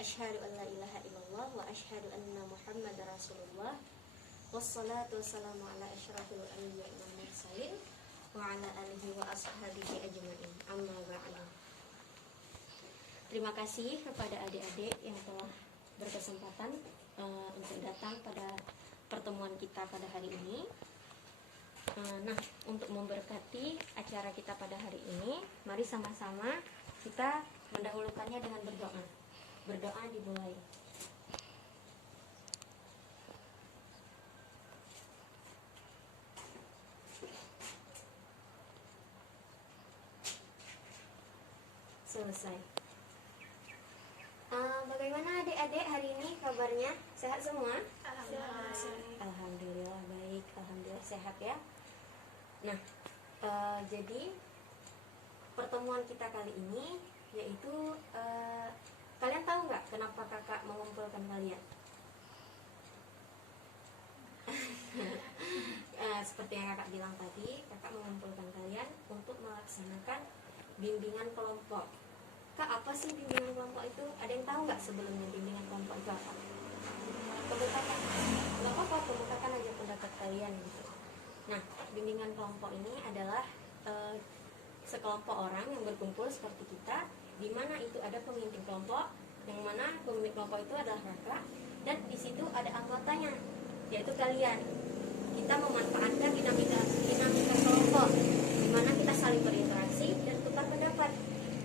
Asyhadu an la ilaha illallah wa asyhadu anna Muhammadar Rasulullah. Wassalatu wassalamu ala asyrafil anbiya'i wal mursalin wa ala alihi wa ashabihi ajma'in. Amma ba'du. Terima kasih kepada adik-adik yang telah berkesempatan untuk datang pada pertemuan kita pada hari ini. Nah, untuk memberkati acara kita pada hari ini, mari sama-sama kita mendahulukannya dengan berdoa. Berdoa dimulai. Selesai. Bagaimana adik-adik hari ini kabarnya? Sehat semua? Alhamdulillah baik, alhamdulillah sehat ya. Nah, jadi pertemuan kita kali ini yaitu kalian tahu nggak kenapa kakak mengumpulkan kalian? Seperti yang kakak bilang tadi, kakak mengumpulkan kalian untuk melaksanakan bimbingan kelompok. Kak, apa sih bimbingan kelompok itu? Ada yang tahu nggak sebelumnya bimbingan kelompok itu apa? Kemukakan, nggak apa-apa, kemukakan aja pendapat kalian gitu. Nah, bimbingan kelompok ini adalah sekelompok orang yang berkumpul seperti kita, di mana itu ada pemimpin kelompok, yang mana pemimpin kelompok itu adalah kakak, dan di situ ada anggotanya, yaitu kalian. Kita memanfaatkan dinamika kelompok, di mana kita saling berinteraksi dan tukar pendapat.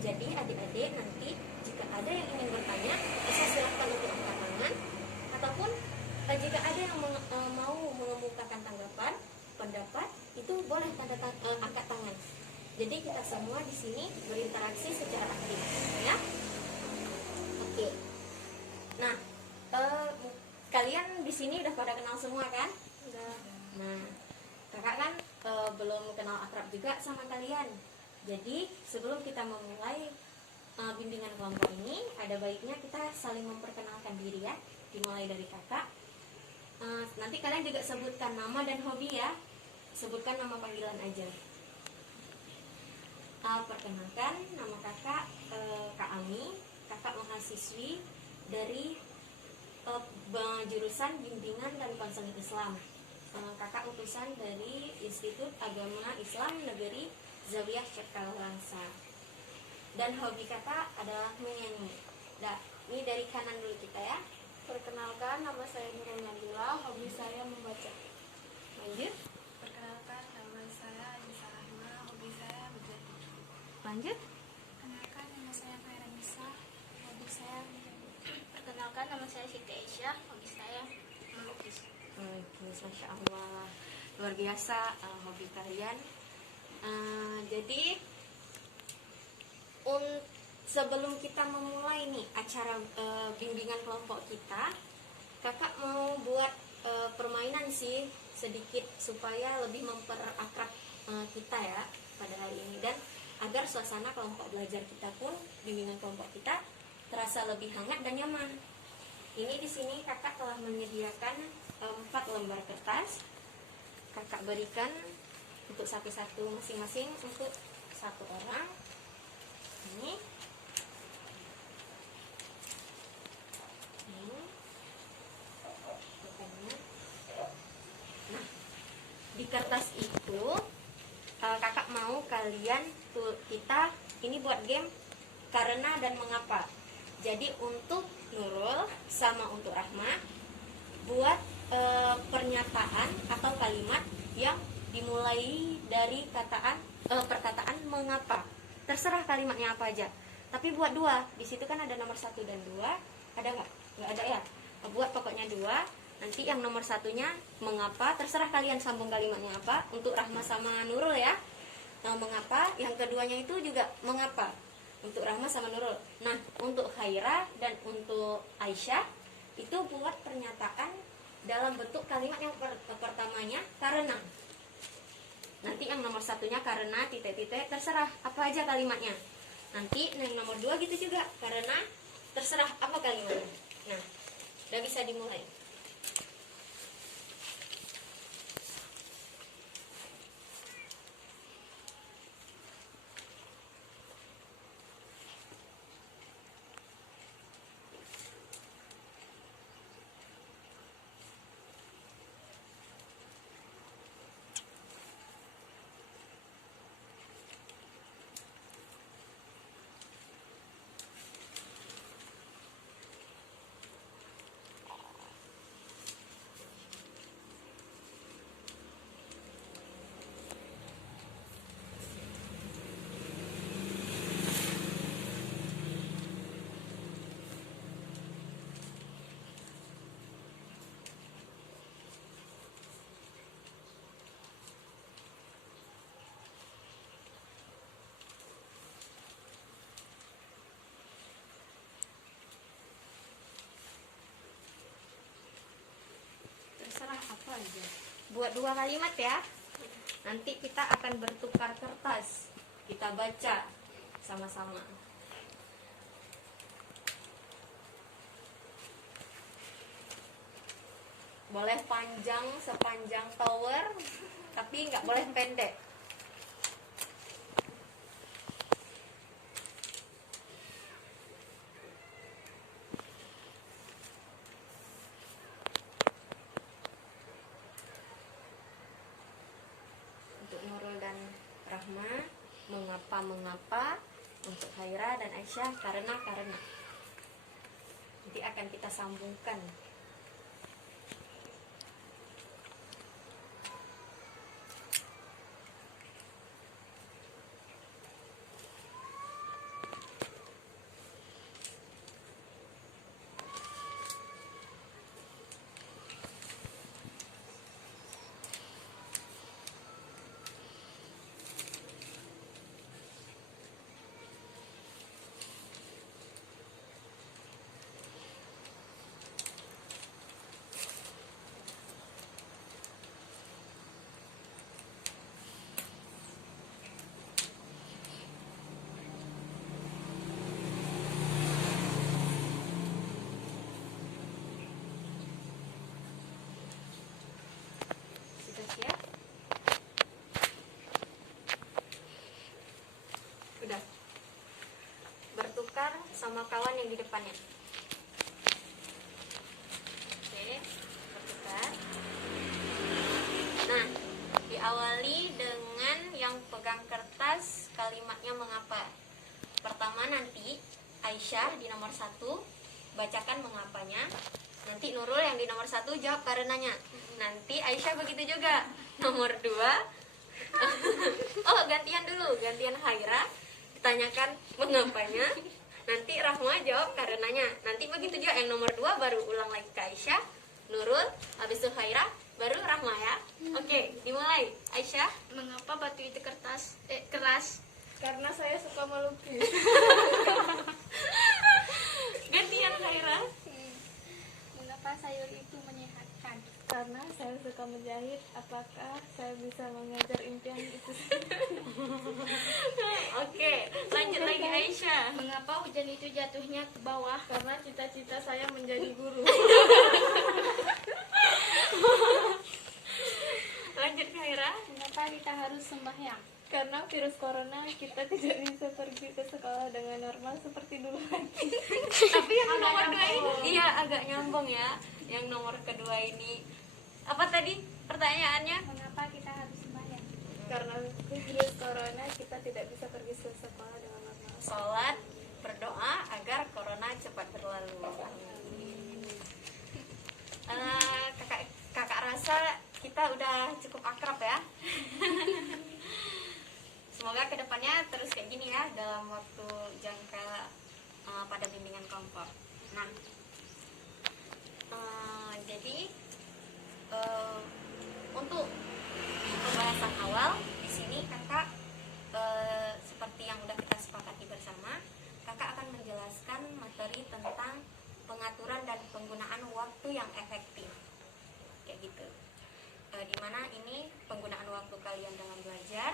Jadi adik-adik nanti jika ada yang ingin bertanya, bisa silakan untuk angkat tangan, ataupun jika ada yang mau mengemukakan tanggapan, pendapat, itu boleh angkat tangan. Jadi kita semua di sini berinteraksi secara aktif, ya. Oke. Nah, kalian di sini udah pada kenal semua kan? Udah. Nah, kakak kan belum kenal akrab juga sama kalian. Jadi sebelum kita memulai bimbingan kelompok ini, ada baiknya kita saling memperkenalkan diri ya. Dimulai dari kakak. Nanti kalian juga sebutkan nama dan hobi ya. Sebutkan nama panggilan aja. Perkenalkan, nama kakak Kak Ami. Kakak mahasiswi dari jurusan Bimbingan dan Konseling Islam. Kakak utusan dari Institut Agama Islam Negeri Zawiyah Cekalarangsa. Dan hobi kakak adalah menyanyi. Nah, ini dari kanan dulu kita ya. Perkenalkan, nama saya Nurul Nabila, hobi saya membaca. Lanjut. Perkenalkan, nama saya Anissa Rahma, hobi saya menjadi. Lanjut. Perkenalkan, nama saya Faira Nisa, hobi saya menjadi. Perkenalkan, nama saya Siti Aisyah, hobi saya melukis. Masya Allah, luar biasa hobi kalian. Jadi sebelum kita memulai nih acara bimbingan kelompok kita, kakak mau buat permainan sih sedikit supaya lebih memperakrab kita ya pada hari ini, dan agar suasana kelompok belajar kita pun, bimbingan kelompok kita terasa lebih hangat dan nyaman. Ini di sini kakak telah menyediakan 4 lembar kertas. Kakak berikan untuk satu-satu masing-masing untuk satu orang. Ini. Nah, di kertas itu kakak mau kalian kita ini buat game karena dan mengapa. Jadi untuk Nurul sama untuk Rahma buat pernyataan atau kalimat yang dimulai dari perkataan mengapa. Terserah kalimatnya apa aja. Tapi buat 2. Di situ kan ada nomor 1 dan 2. Ada nggak? Nggak ada ya. Buat pokoknya 2. Nanti yang nomor 1-nya mengapa. Terserah kalian sambung kalimatnya apa. Untuk Rahma sama Nurul ya. Mengapa. Yang keduanya itu juga mengapa. Untuk Rahma sama Nurul. Nah, untuk Khaira dan untuk Aisyah itu buat pernyataan dalam bentuk kalimat yang pertamanya karena. Nanti yang nomor 1-nya karena titik-titik, terserah apa aja kalimatnya. Nanti yang nomor 2 gitu juga, karena terserah apa kalimatnya. Nah, udah bisa dimulai. Buat 2 kalimat ya. Nanti kita akan bertukar kertas. Kita baca sama-sama. Boleh panjang sepanjang tower, tapi nggak boleh pendek. Untuk Nurul dan Rahma, mengapa. Untuk Haira dan Aisyah, karena. Nanti akan kita sambungkan. Sudah siap? Udah. Bertukar sama kawan yang di depannya. Oke, bertukar. Nah, diawali dengan yang pegang kertas, kalimatnya mengapa. Pertama nanti Aisyah di nomor 1 bacakan mengapanya. Nanti Nurul yang di nomor 1 jawab karenanya. Nanti Aisyah begitu juga. Nomor 2 oh, gantian dulu. Gantian Haira ditanyakan mengapanya. Nanti Rahma jawab karenanya. Nanti begitu juga yang nomor 2 baru ulang lagi ke Aisyah, Nurul, habis itu Haira, baru Rahma ya. Oke, dimulai. Aisyah, Mengapa batu itu keras? Karena saya suka melukis. gantian Haira. Mengapa sayur itu menyehatkan? Karena saya suka menjahit. Apakah saya bisa mengejar impian itu? Oke, lanjut lagi Aisyah. Mengapa hujan itu jatuhnya ke bawah? Karena cita-cita saya menjadi guru. Lanjut ke Haira. Mengapa kita harus sembahyang? Karena virus corona, kita tidak bisa pergi ke sekolah dengan normal seperti dulu lagi. Tapi yang nomor 2 ini iya agak nyambung ya. Yang nomor kedua ini apa tadi pertanyaannya? Mengapa kita harus sembahyang? Karena virus corona, kita tidak bisa pergi ke sekolah dengan normal. Sholat, berdoa agar corona cepat berlalu. Kakak rasa kita udah cukup akrab ya. Semoga kedepannya terus kayak gini ya dalam waktu jangka pada bimbingan kelompok. Nah, jadi untuk pembahasan awal di sini kakak seperti yang udah kita sepakati bersama, kakak akan menjelaskan materi tentang pengaturan dan penggunaan waktu yang efektif, kayak gitu. Dimana ini penggunaan waktu kalian dalam belajar,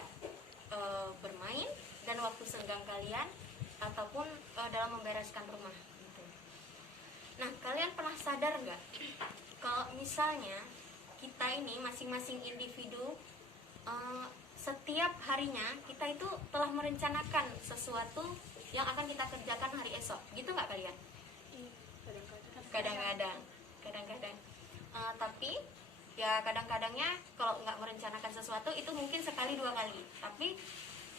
bermain, dan waktu senggang kalian ataupun dalam membereskan rumah gitu. Nah, kalian pernah sadar nggak kalau misalnya kita ini masing-masing individu setiap harinya kita itu telah merencanakan sesuatu yang akan kita kerjakan hari esok, gitu nggak kalian? Kadang-kadang. Tapi ya kadang-kadangnya kalau nggak merencanakan sesuatu itu mungkin sekali 2 kali, tapi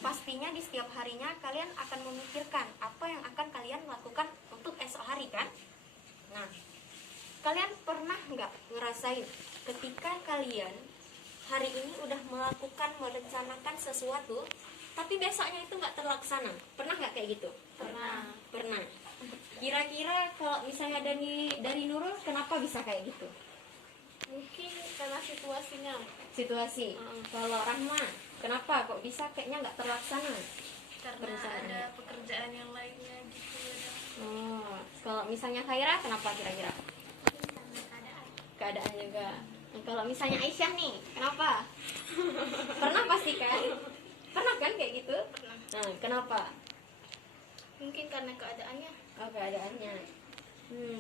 pastinya di setiap harinya kalian akan memikirkan apa yang akan kalian lakukan untuk esok hari kan. Nah, kalian pernah nggak ngerasain ketika kalian hari ini udah merencanakan sesuatu tapi besoknya itu nggak terlaksana? Pernah nggak kayak gitu? Pernah. Kira-kira kalau misalnya dari Nurul, kenapa bisa kayak gitu? Mungkin karena situasinya. Situasi. Kalau Rahma, kenapa kok bisa kayaknya nggak terlaksana? Karena Perencanaan. ada pekerjaan yang lainnya gitu ya. Kalau misalnya Khaira, kenapa kira-kira? Karena keadaan. Keadaan juga. Nah, kalau misalnya Aisyah nih, kenapa? Pernah pasti kan? Pernah kan kayak gitu? Pernah. Nah, kenapa? Mungkin karena keadaannya. Oh, keadaannya.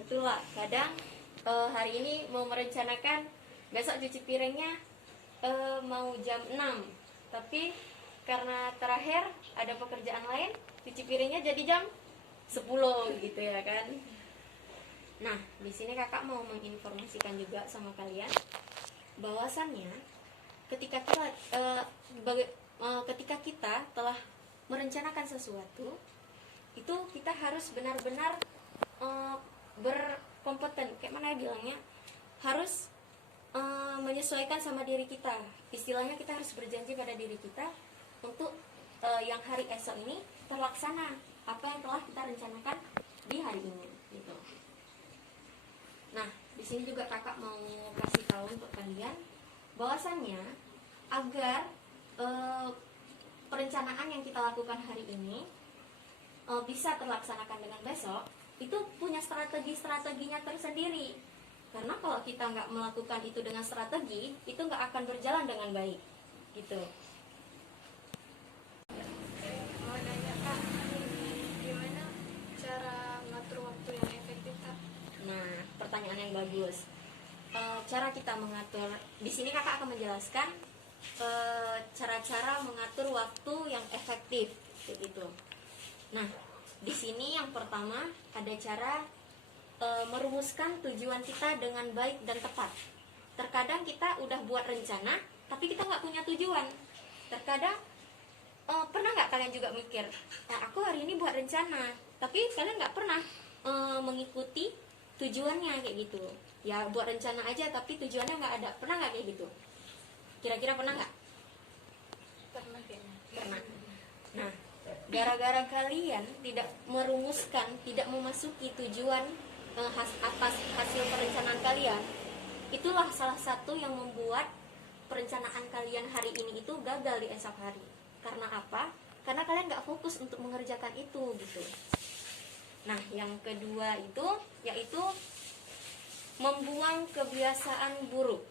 Itulah kadang hari ini mau merencanakan besok cuci piringnya mau jam 6, tapi karena terakhir ada pekerjaan lain, cuci piringnya jadi jam 10 gitu ya kan. Nah, di sini kakak mau menginformasikan juga sama kalian bahwasannya ketika kita ketika kita telah merencanakan sesuatu, itu kita harus benar-benar berkompeten, kayak mana ya bilangnya, harus menyesuaikan sama diri kita. Istilahnya kita harus berjanji pada diri kita untuk yang hari esok ini terlaksana apa yang telah kita rencanakan di hari ini gitu. Nah, di sini juga kakak mau kasih tahu untuk kalian bahwasannya agar perencanaan yang kita lakukan hari ini bisa terlaksanakan dengan besok, itu punya strategi-strateginya tersendiri. Karena kalau kita nggak melakukan itu dengan strategi, itu nggak akan berjalan dengan baik, gitu. Mau nanya Kak, gimana cara ngatur waktu yang efektif Kak? Nah, pertanyaan yang bagus. Cara kita mengatur, di sini kakak akan menjelaskan cara-cara mengatur waktu yang efektif, gitu. Nah, di sini yang pertama ada cara merumuskan tujuan kita dengan baik dan tepat. Terkadang kita udah buat rencana, tapi kita nggak punya tujuan. Terkadang pernah nggak kalian juga mikir, aku hari ini buat rencana, tapi kalian nggak pernah mengikuti tujuannya kayak gitu. Ya buat rencana aja, tapi tujuannya nggak ada. Pernah nggak kayak gitu? Kira-kira pernah nggak? Pernah kayaknya. Pernah. Nah, gara-gara kalian tidak merumuskan, tidak memasuki tujuan atas hasil perencanaan kalian, itulah salah satu yang membuat perencanaan kalian hari ini itu gagal di esok hari. Karena apa? Karena kalian nggak fokus untuk mengerjakan itu gitu. Nah, yang kedua itu yaitu membuang kebiasaan buruk.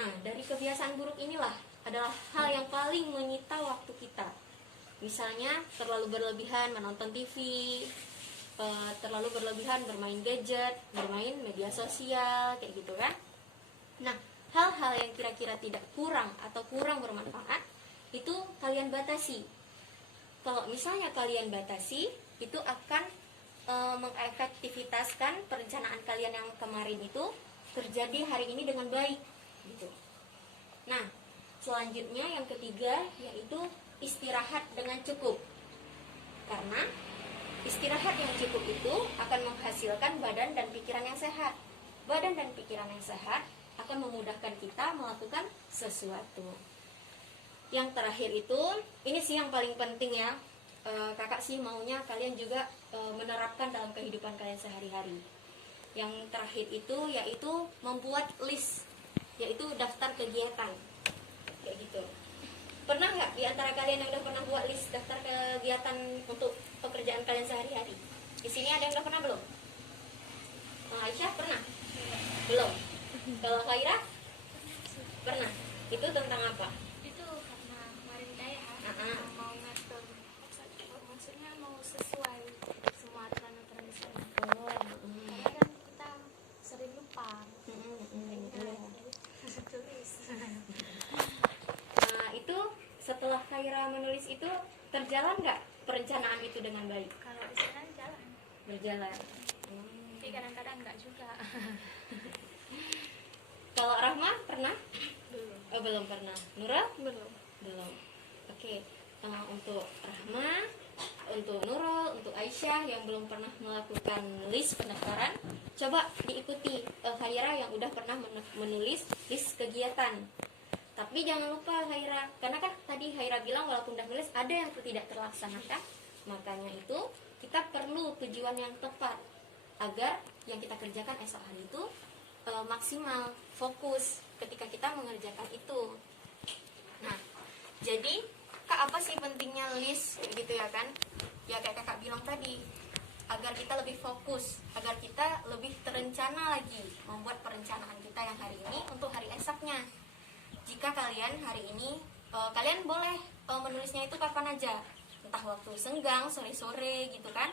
Nah, dari kebiasaan buruk inilah adalah hal yang paling menyita waktu kita. Misalnya terlalu berlebihan menonton TV, terlalu berlebihan bermain gadget, bermain media sosial, kayak gitu kan. Nah, hal-hal yang kira-kira tidak kurang atau kurang bermanfaat, itu kalian batasi. Kalau misalnya kalian batasi, itu akan mengefektivitaskan perencanaan kalian yang kemarin itu terjadi hari ini dengan baik, gitu. Nah, selanjutnya yang ketiga yaitu istirahat dengan cukup. Karena istirahat yang cukup itu akan menghasilkan badan dan pikiran yang sehat. Badan dan pikiran yang sehat akan memudahkan kita melakukan sesuatu. Yang terakhir itu, ini sih yang paling penting ya. Kakak sih maunya kalian juga menerapkan dalam kehidupan kalian sehari-hari. Yang terakhir itu yaitu membuat list, yaitu daftar kegiatan. Kayak gitu. Pernah nggak di antara kalian yang udah pernah buat list daftar kegiatan untuk pekerjaan kalian sehari-hari? Di sini ada yang udah pernah belum? Aisyah pernah? Belum. Kalau Khaira? Pernah. Itu tentang apa? Itu karena kemarin saya Ah. mau ngatur, maksudnya mau sesuai semua aturan-aturan di sana. Oh, Karena kan kita sering lupa. iya. Tulis. Nah, itu setelah Khaira menulis itu terjalan nggak perencanaan itu dengan baik? Kalau di sana jalan, Berjalan. tapi kadang-kadang enggak juga. Kalau Rahma pernah? Belum. Oh, belum pernah. Nurul? Belum. Belum. Oke. Untuk Rahma, untuk Nurul, untuk Aisyah yang belum pernah melakukan list pendaftaran, coba diikuti Khaira yang udah pernah menulis list kegiatan. Tapi jangan lupa Khaira, karena kan tadi Khaira bilang walaupun udah nulis ada yang tidak terlaksanakan. Makanya itu kita perlu tujuan yang tepat agar yang kita kerjakan esok hari itu maksimal, fokus ketika kita mengerjakan itu. Nah, jadi Kak, apa sih pentingnya list gitu ya kan? Ya kayak kakak bilang tadi, agar kita lebih fokus, agar kita lebih terencana lagi membuat perencanaan kita yang hari ini untuk hari esoknya. Jika kalian hari ini kalian boleh menulisnya itu kapan aja, entah waktu senggang, sore-sore gitu kan.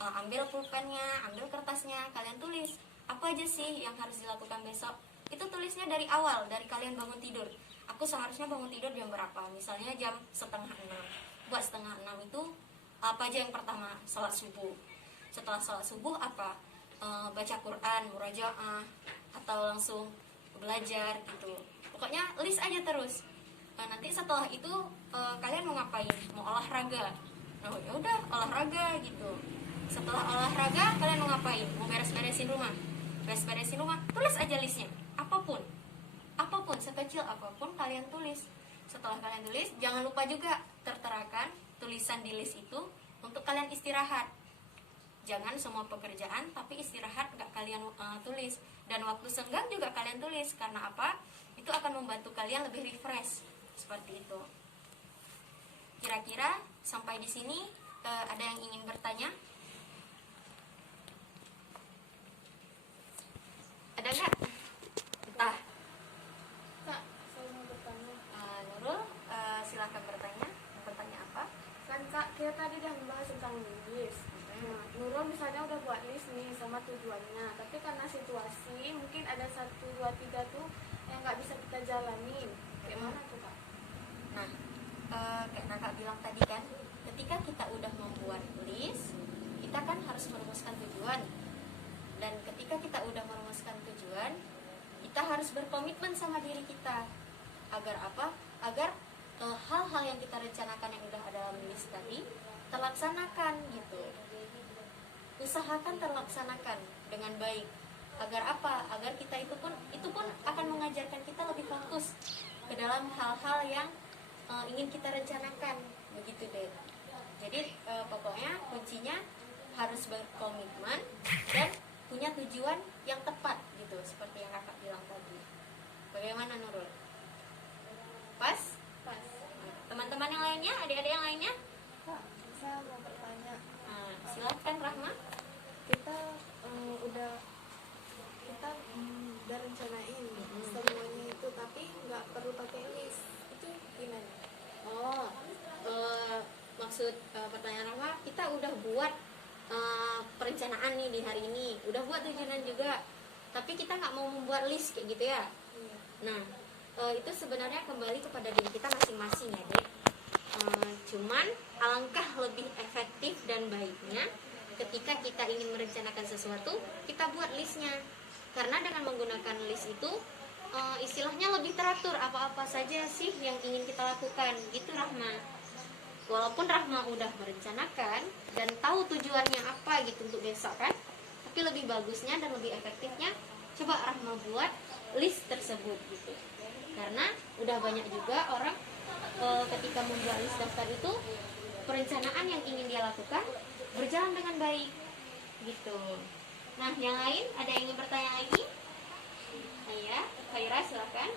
Ambil pulpennya, ambil kertasnya, kalian tulis apa aja sih yang harus dilakukan besok. Itu tulisnya dari awal, dari kalian bangun tidur. Aku seharusnya bangun tidur jam berapa? Misalnya jam 5:30. Buat 5:30 itu apa aja yang pertama? Sholat subuh. Setelah sholat subuh apa? Baca Quran, murajaah, atau langsung belajar gitu. Pokoknya list aja terus. Nanti setelah itu kalian mau ngapain? Mau olahraga. Nah, ya udah olahraga gitu. Setelah olahraga kalian mau ngapain? Mau beres-beresin rumah. Beres-beresin rumah, tulis aja listnya. Apapun, sekecil apapun kalian tulis. Setelah kalian tulis, jangan lupa juga terterakan tulisan di list itu untuk kalian istirahat. Jangan semua pekerjaan tapi istirahat gak kalian tulis. Dan waktu senggang juga kalian tulis. Karena apa? Itu akan membantu kalian lebih refresh. Seperti itu. Kira-kira sampai di sini ada yang ingin bertanya? Ada nggak? Entah. Kak, saya mau bertanya. Nurul, silakan bertanya. Bertanya apa? Kan Kak, kita tadi udah membahas tentang list. Nah, Nurul misalnya udah buat list nih sama tujuannya, tapi karena situasi mungkin ada 1, 2, 3 tuh yang nggak bisa kita jalanin. Kayak mana tuh Kak? Nah, kayak Kakak bilang tadi kan, ketika kita udah membuat list, kita kan harus merumuskan tujuan. Dan ketika kita udah merumuskan tujuan, kita harus berkomitmen sama diri kita. Agar apa? Agar hal-hal yang kita rencanakan yang udah ada dalam list tadi terlaksanakan gitu. Usahakan terlaksanakan dengan baik. Agar apa? Agar kita itu pun akan mengajarkan kita lebih fokus ke dalam hal-hal yang ingin kita rencanakan. Begitu deh. Jadi pokoknya kuncinya harus berkomitmen dan punya tujuan yang tepat gitu, seperti yang Kakak bilang tadi. Bagaimana Nurul? Pas? Pas. Teman-teman yang lainnya, adik-adik yang lainnya? Kak, saya mau bertanya. Silahkan Rahma. Kita udah rencanain semuanya itu, tapi nggak perlu pakai list. Itu gimana? Oh, maksud pertanyaan Rahma, kita udah buat perencanaan nih di hari ini, udah buat tujuan juga, tapi kita nggak mau membuat list kayak gitu ya. Iya. Nah, itu sebenarnya kembali kepada diri kita masing-masing ya dek. Cuman alangkah lebih efektif dan baiknya ketika kita ingin merencanakan sesuatu, kita buat listnya. Karena dengan menggunakan list itu istilahnya lebih teratur apa-apa saja sih yang ingin kita lakukan gitu Rahma. Walaupun Rahma udah merencanakan dan tahu tujuannya apa gitu untuk besok kan, tapi lebih bagusnya dan lebih efektifnya coba Rahma buat list tersebut gitu. Karena udah banyak juga orang ketika membuat list daftar itu, perencanaan yang ingin dia lakukan berjalan dengan baik gitu. Nah, yang lain ada yang ingin bertanya lagi? Iya, Khaira silakan.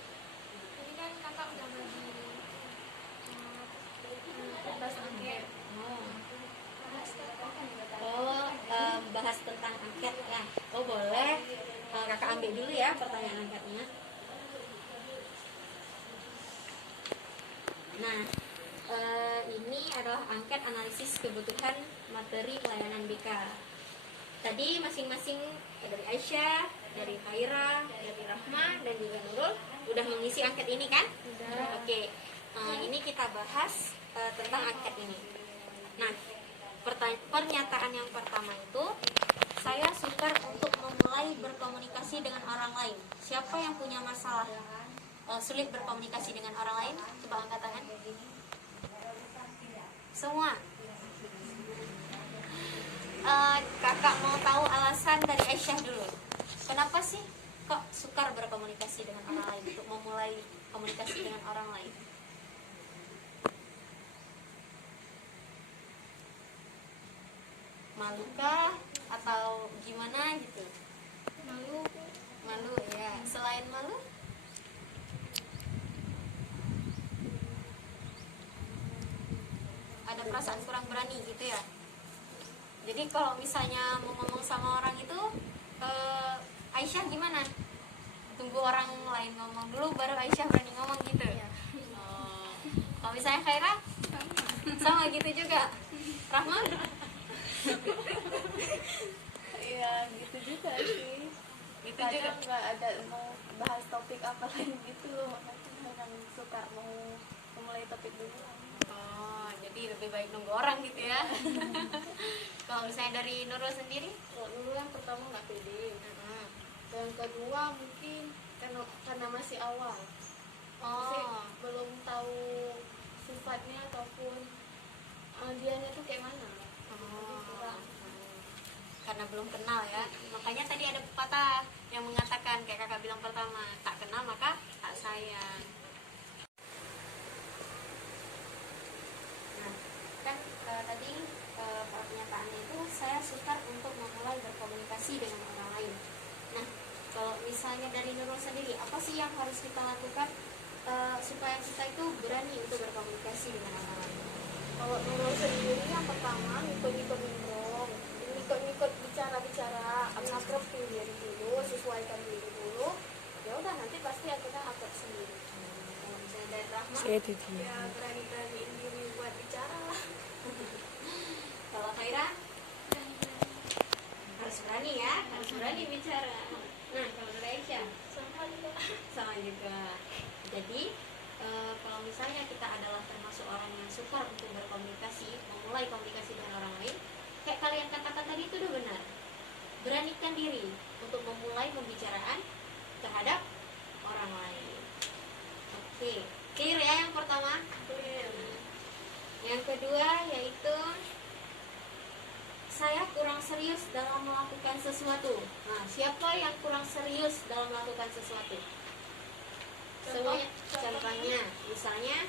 Tadi kan Kakak udah bagi kertas angket. Bahas tentang angket ya. Oh boleh. Kakak ambil dulu ya pertanyaan angketnya. Nah, ini adalah angket analisis kebutuhan materi pelayanan BK. Tadi masing-masing dari Aisyah, dari Khaira, dari Rahma, dan juga Nurul udah mengisi angket ini kan? Udah. Oke, ini kita bahas tentang angket ini. Nah, pernyataan yang pertama itu, saya sukar untuk memulai berkomunikasi dengan orang lain. Siapa yang punya masalah sulit berkomunikasi dengan orang lain? Coba angkat tangan. Semua. Kakak mau tahu alasan dari Aisyah dulu. Kenapa sih kok sukar berkomunikasi dengan orang lain, untuk memulai komunikasi dengan orang lain? Malukah atau gimana gitu? Malu ya. Selain malu, ada perasaan kurang berani gitu ya. Jadi kalau misalnya mau ngomong sama orang itu, Aisyah gimana? Tunggu orang lain ngomong dulu baru Aisyah berani ngomong gitu. Oh. Kalau misalnya Khaira sama gitu juga. Rahman? Iya gitu juga sih. Gitu Kadang juga. nggak ada mau bahas topik apa lain gitu loh, makanya yang suka mau memulai topik dulu. Oh, jadi lebih baik nunggu orang gitu ya. Kalau misalnya dari Nurul sendiri? Kalau dulu yang pertama nggak pede, yang kedua mungkin karena masih awal, masih Oh, belum tahu sifatnya ataupun dianya tuh kayak mana. Jadi kurang. karena belum kenal ya. Makanya tadi ada pepatah yang mengatakan kayak kakak bilang pertama, tak kenal maka tak sayang. Nah, kan tadi pernyataannya itu saya sukar untuk memulai berkomunikasi dengan orang lain. Nah, kalau misalnya dari Nurul sendiri, apa sih yang harus kita lakukan supaya kita itu berani untuk berkomunikasi dengan orang lain? Kalau menurut sendiri yang pertama ngikut-ngikut nimbrung, ngikut-ngikut bicara-bicara, akrabin diri dulu, sesuaikan diri dulu. Ya udah nanti pasti akhirnya akrab sendiri. Kalau misalnya dari Rahma, Ya berani-beraniin diri buat bicara lah. kalau Khaira harus berani ya, harus berani bicara. Nah, kalau dari Aisyah sama juga. Jadi kalau misalnya kita adalah termasuk orang yang sukar untuk berkomunikasi, memulai komunikasi dengan orang lain, kayak kalian katakan tadi itu udah benar. Beranikan diri untuk memulai pembicaraan terhadap orang lain. Oke, clear ya yang pertama? Clear. Yang kedua yaitu saya kurang serius dalam melakukan sesuatu. Nah, siapa yang kurang serius dalam melakukan sesuatu? Semuanya. Contohnya, misalnya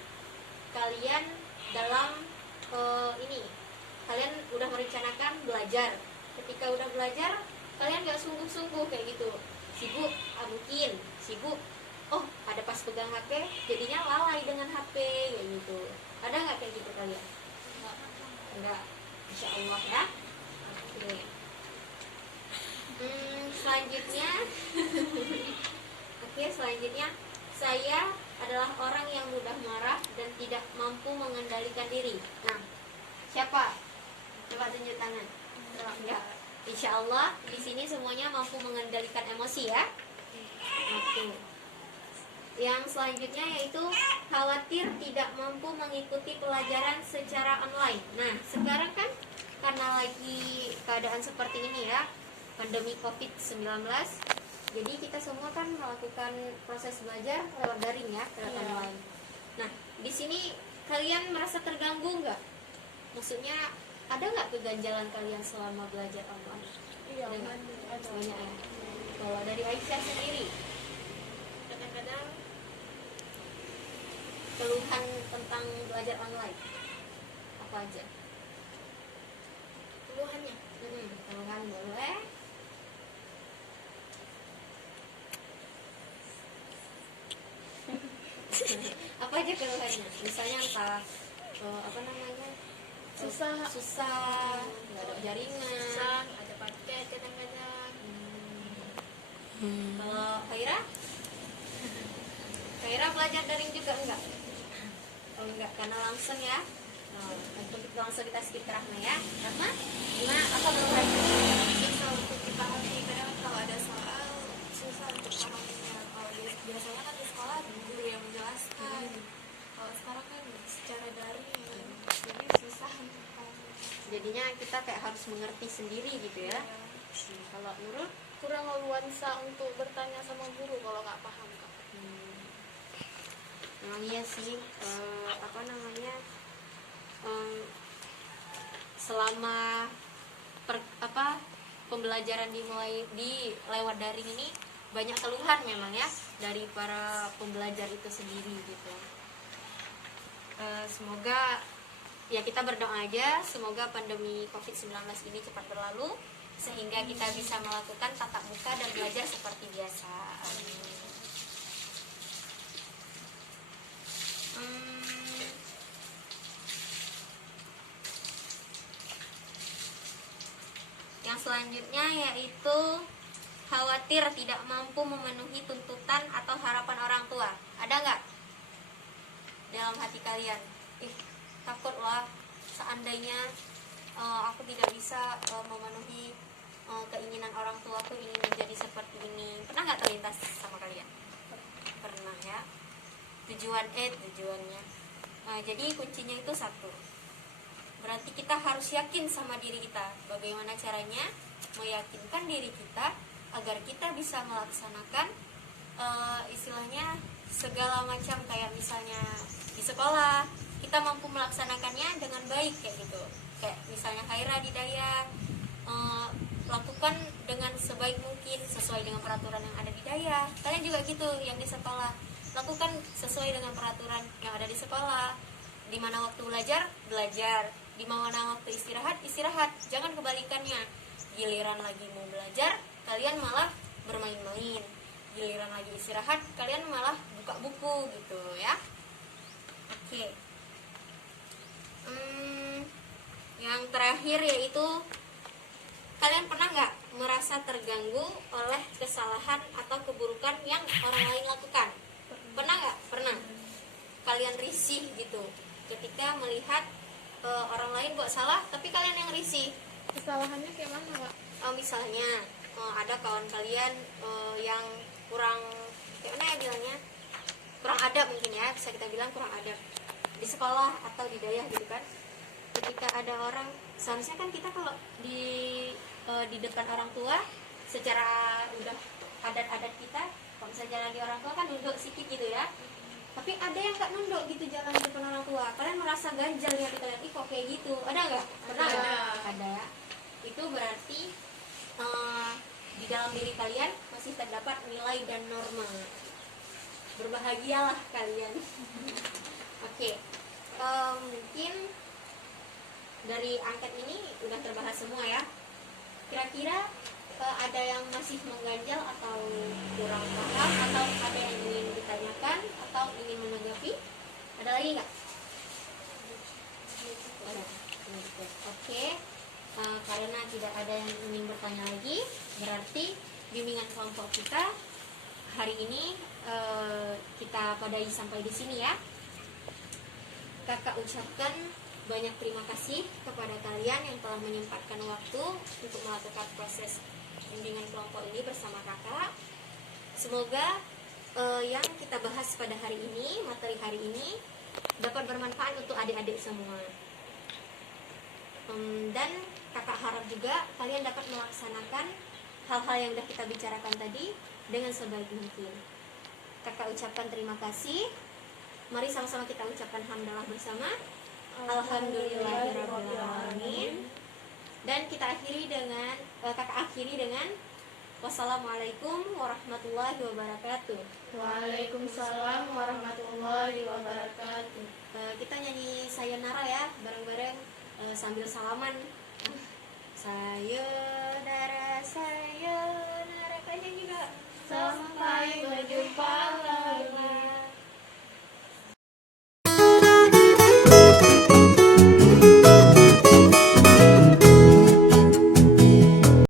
kalian dalam kalian udah merencanakan belajar. Ketika udah belajar, kalian nggak sungguh-sungguh kayak gitu. Sibuk, mungkin sibuk. Oh, ada pas pegang HP, jadinya lalai dengan HP kayak gitu. Ada nggak kayak gitu kalian? Enggak. Insya Allah ya. Oke. Selanjutnya, selanjutnya saya adalah orang yang mudah marah dan tidak mampu mengendalikan diri. Nah, siapa? Coba tunjuk tangan. Enggak. Insya Allah di sini semuanya mampu mengendalikan emosi ya. Oke. Yang selanjutnya yaitu khawatir tidak mampu mengikuti pelajaran secara online. Nah, sekarang kan karena lagi keadaan seperti ini ya, pandemi COVID-19. Jadi kita semua kan melakukan proses belajar lewat daring ya, lewat online. Nah, di sini kalian merasa terganggu nggak? Maksudnya ada nggak keganjalan kalian selama belajar online? Iya, Ada nggak? ada. Banyak ya. Kalau dari Aisyah sendiri, Kadang-kadang keluhan tentang belajar online apa aja? keluhannya Keluhan boleh. Apa aja keluhannya? Misalnya entah apa namanya, susah, nggak ada jaringan. susah, ada paket kadang-kadang. Kalau Khaira, Khaira belajar daring juga enggak? Oh enggak, karena langsung ya. Untuk langsung kita skip ke Rahma ya. Rahma, gimana? Apa keluhannya? Susah untuk dipahami, kadang kalau ada soal susah untuk pahaminya. Kalau biasanya kan di sekolah guru yang menjelaskan, kalau sekarang kan secara daring, jadi susah untuk pahami. Jadinya kita kayak harus mengerti sendiri gitu ya. Kalau Nurul, Kurang leluasa untuk bertanya sama guru kalau nggak paham Kak. memang iya sih, apa namanya, selama pembelajaran dimulai di lewat daring ini banyak keluhan memang ya dari para pembelajar itu sendiri gitu. Semoga ya kita berdoa aja semoga pandemi COVID-19 ini cepat berlalu sehingga kita bisa melakukan tatap muka dan belajar seperti biasa. Yang selanjutnya yaitu khawatir tidak mampu memenuhi tuntutan atau harapan orang tua. Ada nggak dalam hati kalian? Takutlah seandainya aku tidak bisa memenuhi keinginan orang tua, aku ingin menjadi seperti ini. Pernah nggak terlintas sama kalian? Pernah ya. Tujuannya. Jadi kuncinya itu satu. Berarti kita harus yakin sama diri kita. Bagaimana caranya meyakinkan diri kita agar kita bisa melaksanakan istilahnya segala macam, kayak misalnya di sekolah kita mampu melaksanakannya dengan baik kayak gitu. Kayak misalnya Khaira di Daya, lakukan dengan sebaik mungkin sesuai dengan peraturan yang ada di Daya. Kalian juga gitu yang di sekolah, lakukan sesuai dengan peraturan yang ada di sekolah. Di mana waktu belajar, di mana waktu istirahat. Jangan kebalikannya. Giliran lagi mau belajar, kalian malah bermain-main. Giliran lagi istirahat, kalian malah buka buku gitu ya. Oke. Yang terakhir yaitu, kalian pernah nggak merasa terganggu oleh kesalahan atau keburukan yang orang lain lakukan? Pernah nggak? Pernah. Kalian risih gitu ketika melihat orang lain buat salah, tapi kalian yang risih. Kesalahannya kayak mana, Kak? Misalnya ada kawan kalian yang kurang, kayak mana ya bilangnya, kurang adab mungkin ya, bisa kita bilang kurang adab di sekolah atau di Daya gitu kan. Ketika ada orang, seharusnya kan kita kalau di depan orang tua, secara udah adat-adat kita, kalau misalnya jalan di orang tua kan nunduk sedikit gitu ya. Tapi ada yang nggak nunduk gitu jalan di depan orang tua. Kalian merasa ganjal ya kita lihat, kok kayak gitu? Ada nggak? Pernah nggak? Ada. Itu berarti di dalam diri kalian masih terdapat nilai dan norma. Berbahagialah kalian. Oke. Mungkin dari angket ini udah terbahas semua ya. Kira-kira ada yang masih mengganjal atau kurang paham, atau ada yang ingin ditanyakan atau ingin menanggapi? Ada lagi nggak? Oke. Karena tidak ada yang ingin bertanya lagi, berarti bimbingan kelompok kita hari ini kita padai sampai di sini ya. Kakak ucapkan banyak terima kasih kepada kalian yang telah menyempatkan waktu untuk melakukan proses bimbingan kelompok ini bersama kakak. Semoga yang kita bahas pada hari ini, materi hari ini, dapat bermanfaat untuk adik-adik semua. Dan kakak harap juga kalian dapat melaksanakan hal-hal yang sudah kita bicarakan tadi dengan sebaik mungkin. Kakak ucapkan terima kasih. Mari sama-sama kita ucapkan hamdalah bersama. Alhamdulillahirrahmanirrahim. Dan kita akhiri dengan kakak akhiri dengan wassalamualaikum warahmatullahi wabarakatuh. Waalaikumsalam warahmatullahi wabarakatuh. Kita nyanyi sayonara ya bareng-bareng sambil salaman. Sayonara sayonara.